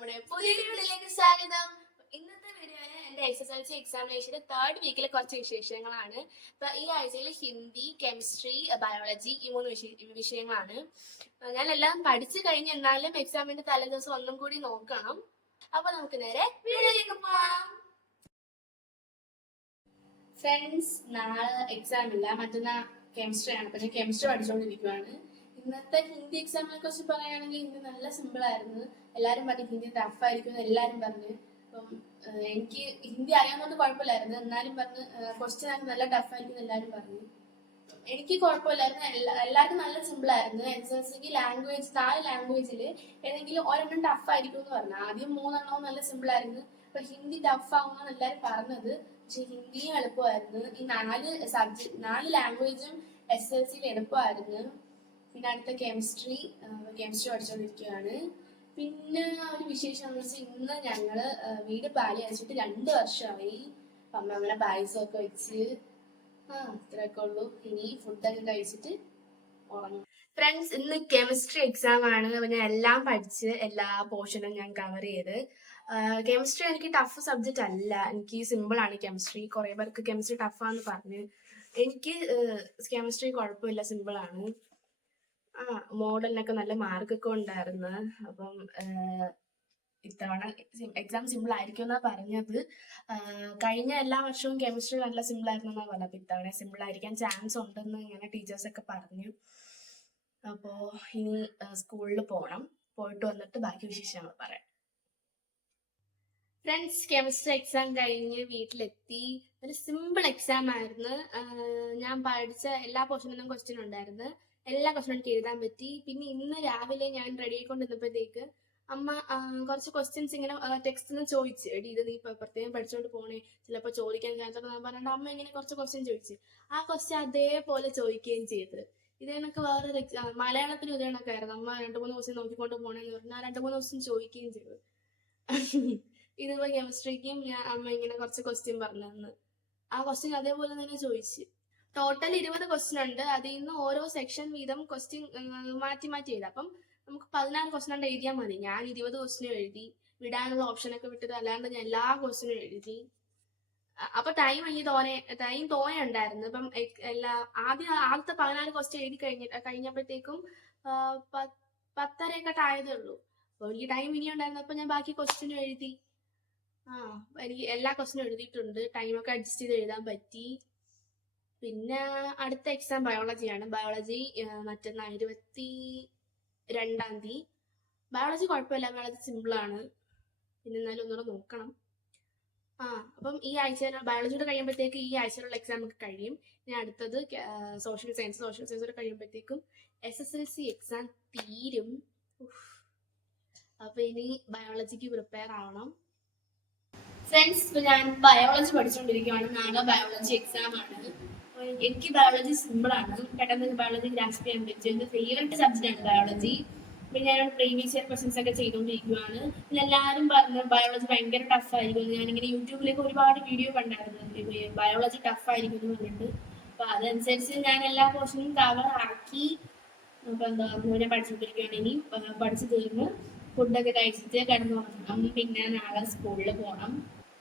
നമ്മുടെ പുതിയ വീഡിയോയിലേക്ക് സ്വാഗതം. ഇന്നത്തെ വീഡിയോയിൽ എന്റെ എസ് എസ് എക്സാമിനേഷന്റെ തേർഡ് വീക്കിലെ കുറച്ച് വിശേഷങ്ങളാണ്. ഇപ്പൊ ഈ ആഴ്ചയിൽ ഹിന്ദി കെമിസ്ട്രി ബയോളജി ഈ മൂന്ന് വിഷയങ്ങളാണ്. ഞാൻ എല്ലാം പഠിച്ചു കഴിഞ്ഞ് എന്നാലും എക്സാമിന്റെ തലേദിവസം ഒന്നും കൂടി നോക്കണം. അപ്പൊ നമുക്ക് നേരെ വീഡിയോയിലേക്ക് പോവാം. ഫ്രണ്ട്സ് നാളെ എക്സാം ഇല്ല. മറ്റന്നാ കെമിസ്ട്രി ആണ്. അപ്പൊ ഞാൻ കെമിസ്ട്രി പഠിച്ചുകൊണ്ടിരിക്കുവാണ് ഇന്നത്തെ ഹിന്ദി എക്സാമിനെ കുറിച്ച് പറയുകയാണെങ്കിൽ ഹിന്ദി നല്ല സിമ്പിൾ ആയിരുന്നു. എല്ലാരും പറഞ്ഞു ഹിന്ദി ടഫ് ആയിരിക്കും എന്ന് എല്ലാരും പറഞ്ഞു. അപ്പം എനിക്ക് ഹിന്ദി അറിയാവുന്നതുകൊണ്ട് കുഴപ്പമില്ലായിരുന്നു. എന്നാലും പറഞ്ഞു ക്വസ്റ്റ്യൻ ആണ് നല്ല ടഫ് ആയിരിക്കും എന്ന് എല്ലാരും പറഞ്ഞു. എനിക്ക് കുഴപ്പമില്ലായിരുന്നു. എല്ലാ- എല്ലാവർക്കും നല്ല സിമ്പിൾ ആയിരുന്നു. എസ് എൽ സിക്ക് ലാംഗ്വേജ് നാല് ലാംഗ്വേജിൽ ഏതെങ്കിലും ഒരെണ്ണം ടഫ് ആയിരിക്കും എന്ന് പറഞ്ഞു. ആദ്യം മൂന്നെണ്ണവും നല്ല സിമ്പിൾ ആയിരുന്നു. അപ്പൊ ഹിന്ദി ടഫ് ആവുമെന്നാണ് എല്ലാവരും പറഞ്ഞത്. പക്ഷെ ഹിന്ദിയും എളുപ്പമായിരുന്നു. ഈ നാല് സബ്ജക്ട് നാല് ലാംഗ്വേജും എസ് എൽ സിയിൽ എളുപ്പമായിരുന്നു. പിന്നെ അടുത്ത കെമിസ്ട്രി കെമിസ്ട്രി പഠിച്ചുകൊണ്ടിരിക്കുകയാണ് പിന്നെ ഒരു വിശേഷം എന്ന് വെച്ചാൽ ഇന്ന് ഞങ്ങൾ വീട് പാലി അയച്ചിട്ട് രണ്ട് വർഷമായി അമ്മ അങ്ങനെ പായസമൊക്കെ വെച്ച് ആ ഇത്രയൊക്കെ ഉള്ളൂ. ഇനി ഫുഡൊക്കെ കഴിച്ചിട്ട് ഉറങ്ങും. ഫ്രണ്ട്സ് ഇന്ന് കെമിസ്ട്രി എക്സാം ആണ്. ഞാൻ എല്ലാം പഠിച്ച് എല്ലാ പോർഷനും ഞാൻ കവർ ചെയ്ത്. കെമിസ്ട്രി എനിക്ക് ടഫ് സബ്ജക്റ്റ് അല്ല. എനിക്ക് സിമ്പിൾ ആണ് കെമിസ്ട്രി കുറെ പേർക്ക് കെമിസ്ട്രി ടഫാന്ന് പറഞ്ഞ്. എനിക്ക് കെമിസ്ട്രി കുഴപ്പമില്ല സിമ്പിൾ ആണ്. ആ മോഡലിനൊക്കെ നല്ല മാർക്കൊക്കെ ഉണ്ടായിരുന്നു. അപ്പം ഇത്തവണ എക്സാം സിമ്പിൾ ആയിരിക്കും എന്നാ പറഞ്ഞത്. കഴിഞ്ഞ എല്ലാ വർഷവും കെമിസ്ട്രി നല്ല സിമ്പിൾ ആയിരുന്നു എന്നാ പറഞ്ഞത്. ഇത്തവണ സിമ്പിൾ ആയിരിക്കാൻ ചാൻസ് ഉണ്ടെന്ന് ഇങ്ങനെ ടീച്ചേഴ്സൊക്കെ പറഞ്ഞു. അപ്പോ ഇനി സ്കൂളിൽ പോകണം പോയിട്ട് വന്നിട്ട് ബാക്കി വിശേഷങ്ങൾ പറയാം. ഫ്രണ്ട്സ് കെമിസ്ട്രി എക്സാം കഴിഞ്ഞ് വീട്ടിലെത്തി. ഒരു സിമ്പിൾ എക്സാം ആയിരുന്നു. ഞാൻ പഠിച്ച എല്ലാ പോർഷനിലും ക്വസ്റ്റ്യൻ ഉണ്ടായിരുന്നു. എല്ലാ ക്വസ്റ്റ്യനും എനിക്ക് എഴുതാൻ പറ്റി. പിന്നെ ഇന്ന് രാവിലെ ഞാൻ റെഡി ആയിക്കൊണ്ടിരുന്നപ്പോഴത്തേക്ക് അമ്മ കുറച്ച് ക്വസ്റ്റ്യൻസ് ഇങ്ങനെ ടെക്സ്റ്റിൽ നിന്ന് ചോദിച്ചു. എടി ഇത് നീ പ്രത്യേകം പഠിച്ചുകൊണ്ട് പോണേ. ചിലപ്പോൾ ചോദിക്കാൻ ചാൻസ് ഞാൻ പറഞ്ഞിട്ട് അമ്മ ഇങ്ങനെ കുറച്ച് ക്വസ്റ്റ്യൻ ചോദിച്ചു. ആ ക്വസ്റ്റ്യൻ അതേപോലെ ചോദിക്കുകയും ചെയ്ത്. എനിക്ക് വേറെ മലയാളത്തിന് ഉദാഹരണമൊക്കെ ആയിരുന്നു. അമ്മ രണ്ട് മൂന്ന് ദിവസം നോക്കിക്കൊണ്ട് പോണേന്ന് പറഞ്ഞാൽ രണ്ടു മൂന്ന് ദിവസം ചോദിക്കുകയും ചെയ്തു. ഇതിപ്പോ കെമിസ്ട്രിക്കും ഞാൻ അമ്മ ഇങ്ങനെ കുറച്ച് ക്വസ്റ്റ്യൻ പറഞ്ഞു ആ ക്വസ്റ്റ്യൻ അതേപോലെ തന്നെ ചോദിച്ചു. ടോട്ടൽ ഇരുപത് ക്വസ്റ്റ്യൻ ഉണ്ട്. അതിൽ നിന്ന് ഓരോ സെക്ഷൻ വീതം ക്വസ്റ്റ്യൻ മാറ്റി മാറ്റി എഴുതാം. അപ്പം നമുക്ക് പതിനാറ് ക്വസ്റ്റ്യൻ ഉണ്ട് എഴുതിയാൽ മതി. ഞാൻ ഇരുപത് ക്വസ്റ്റ്യൻ എഴുതി. വിടാനുള്ള ഓപ്ഷൻ ഒക്കെ വിട്ടത്. അല്ലാണ്ട് ഞാൻ എല്ലാ ക്വസ്റ്റ്യനും എഴുതി. അപ്പൊ ടൈം എനിക്ക് തോനെ ടൈം തോനെ ഉണ്ടായിരുന്നു. ഇപ്പം എല്ലാ ആദ്യം ആദ്യത്തെ പതിനാല് ക്വസ്റ്റ്യൻ എഴുതി കഴിഞ്ഞ കഴിഞ്ഞപ്പോഴത്തേക്കും പത്തരയൊക്കെ ആയതേ ഉള്ളൂ. അപ്പോൾ എനിക്ക് ടൈം ഇനി ഉണ്ടായിരുന്നു. അപ്പൊ ഞാൻ ബാക്കി ക്വസ്റ്റ്യനും എഴുതി. ആ എനിക്ക് എല്ലാ ക്വസ്റ്റ്യനും എഴുതിയിട്ടുണ്ട്. ടൈമൊക്കെ അഡ്ജസ്റ്റ് ചെയ്ത് എഴുതാൻ പറ്റി. പിന്നെ അടുത്ത എക്സാം ബയോളജിയാണ് ബയോളജി മറ്റന്നാ ഇരുപത്തി രണ്ടാം തീയതി. ബയോളജി കുഴപ്പമില്ല. ബയോളജി സിമ്പിൾ ആണ്. പിന്നെ എന്നാലും ഒന്നുകൂടെ നോക്കണം. ആ അപ്പം ഈ ആഴ്ച ബയോളജിയുടെ കഴിയുമ്പോഴത്തേക്ക് ഈ ആഴ്ചയിലുള്ള എക്സാം ഒക്കെ കഴിയും. ഇനി അടുത്തത് സോഷ്യൽ സയൻസ് സോഷ്യൽ സയൻസ് കൂടെ കഴിയുമ്പോഴത്തേക്കും S S L C exam തീരും. അപ്പൊ ഇനി ബയോളജിക്ക് പ്രിപ്പയർ ആവണം. ഫ്രണ്ട്സ് ഞാൻ ബയോളജി പഠിച്ചുകൊണ്ടിരിക്കുകയാണ് നാളെ ബയോളജി എക്സാം ആണ്. എനിക്ക് ബയോളജി സിമ്പിൾ ആണ്. പെട്ടെന്ന് ബയോളജി ഗ്രാസ്പ് ചെയ്യാൻ പറ്റും. എന്റെ ഫേവറേറ്റ് സബ്ജക്റ്റ് ആണ് ബയോളജി പിന്നെ ഞാൻ പ്രീവിയസ് ഇയർ ക്വസ്റ്റൻസ് ഒക്കെ ചെയ്തുകൊണ്ടിരിക്കുകയാണ് പിന്നെ എല്ലാവരും പറഞ്ഞു ബയോളജി ഭയങ്കര ടഫ് ആയിരിക്കും. ഞാനിങ്ങനെ യൂട്യൂബിലേക്ക് ഒരുപാട് വീഡിയോ കണ്ടായിരുന്നു. ബയോളജി ടഫ് ആയിരിക്കും എന്ന് പറഞ്ഞിട്ട്. അപ്പൊ അതനുസരിച്ച് ഞാൻ എല്ലാ പോർഷനും കവർ ആക്കി. അപ്പൊ എന്താ ഞാൻ പഠിച്ചുകൊണ്ടിരിക്കുകയാണ് ഇനി. പഠിച്ചു തീർന്ന് ഫുഡൊക്കെ കഴിച്ചിട്ട് കിടന്നു പിന്നെ നാളെ സ്കൂളിൽ പോകണം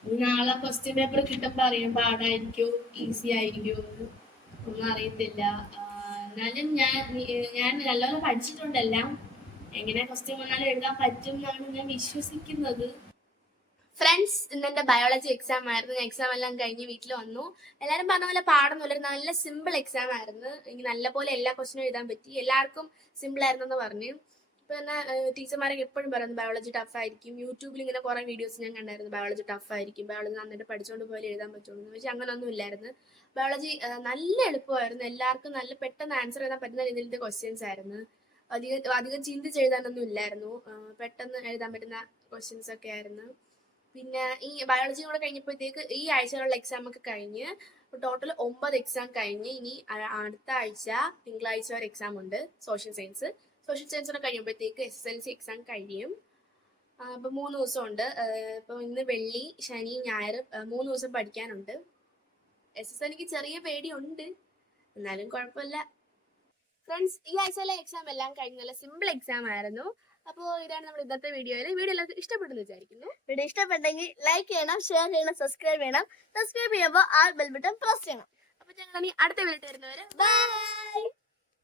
നാളെ ക്വസ്റ്റ്യൻ പേപ്പർ കിട്ടുമ്പോൾ അറിയാം പാടായിരിക്കോ ഈസി ആയിരിക്കോ ഒന്നും അറിയത്തില്ല. എന്നാലും ഞാൻ ഞാൻ നല്ലപോലെ പഠിച്ചിട്ടുണ്ടെല്ലാം എങ്ങനെ ക്വസ്റ്റ്യൻ വന്നാലും എഴുതാൻ പറ്റും എന്നാണ് ഞാൻ വിശ്വസിക്കുന്നത്. ഫ്രണ്ട്സ് ഇന്നെന്റെ ബയോളജി എക്സാം ആയിരുന്നു. എക്സാം എല്ലാം കഴിഞ്ഞ് വീട്ടിൽ വന്നു. എല്ലാവരും പറഞ്ഞ പോലെ പാടുന്നില്ല ഒരു നല്ല സിമ്പിൾ എക്സാം ആയിരുന്നു. എനിക്ക് നല്ല പോലെ എല്ലാ ക്വസ്റ്റിനും എഴുതാൻ പറ്റി. എല്ലാവർക്കും സിമ്പിൾ ആയിരുന്നു എന്ന് പറഞ്ഞു. പിന്നെ ടീച്ചർമാരൊക്കെ എപ്പോഴും പറയുന്നു ബയോളജി ടഫ് ആയിരിക്കും. യൂട്യൂബിൽ ഇങ്ങനെ കുറെ വീഡിയോസ് ഞാൻ കണ്ടായിരുന്നു. ബയോളജി ടഫ് ആയിരിക്കും. ബയോളജി നന്നായിട്ട് പഠിച്ചുകൊണ്ട് പോലെ എഴുതാൻ പറ്റുള്ളൂ. എന്ന് പക്ഷെ അങ്ങനൊന്നും ഇല്ലായിരുന്നു. ബയോളജി നല്ല എളുപ്പമായിരുന്നു. എല്ലാവർക്കും നല്ല പെട്ടെന്ന് ആൻസർ എഴുതാൻ പറ്റുന്ന രീതിയിലത്തെ ക്വസ്റ്റ്യൻസ് ആയിരുന്നു. അധികം അധികം ചിന്തിച്ച് എഴുതാനൊന്നും ഇല്ലായിരുന്നു. പെട്ടെന്ന് എഴുതാൻ പറ്റുന്ന ക്വസ്റ്റ്യൻസ് ഒക്കെ ആയിരുന്നു. പിന്നെ ഈ ബയോളജി കൂടെ കഴിഞ്ഞപ്പോഴത്തേക്ക് ഈ ആഴ്ചയിലുള്ള എക്സാം ഒക്കെ കഴിഞ്ഞ് ടോട്ടൽ ഒമ്പത് എക്സാം കഴിഞ്ഞ് ഇനി അടുത്ത ആഴ്ച തിങ്കളാഴ്ച ഒരു എക്സാം ഉണ്ട് സോഷ്യൽ സയൻസ് സോഷ്യൽ സയൻസ് കൂടെ കഴിയുമ്പോഴത്തേക്ക് S S L C exam കഴിയും. അപ്പോൾ മൂന്ന് ദിവസമുണ്ട്. ഉണ്ട് ഇപ്പൊ ഇന്ന് വെള്ളി ശനി ഞായർ മൂന്ന് ദിവസം പഠിക്കാനുണ്ട്. എസ് എസ് എനിക്ക് ചെറിയ പേടിയുണ്ട്. എന്നാലും കുഴപ്പമില്ല. ഫ്രണ്ട്സ് ഈ ആഴ്ചയിലെ എക്സാം എല്ലാം കഴിഞ്ഞ നല്ല സിമ്പിൾ എക്സാം ആയിരുന്നു. അപ്പോൾ ഇതാണ് നമ്മുടെ ഇന്നത്തെ വീഡിയോയിൽ വീഡിയോ എല്ലാവർക്കും ഇഷ്ടപ്പെട്ടെന്ന് വിചാരിക്കുന്നു. വീഡിയോ ഇഷ്ടപ്പെട്ടെങ്കിൽ ലൈക്ക് ചെയ്യണം ഷെയർ ചെയ്യണം സബ്സ്ക്രൈബ് ചെയ്യണം. സബ്സ്ക്രൈബ് ചെയ്യുമ്പോൾ ആ ബെൽ ബട്ടൺ പ്രസ് ചെയ്യണം. അപ്പോൾ ഞങ്ങൾ ഇനി അടുത്ത വീഡിയോ വരെ ബൈ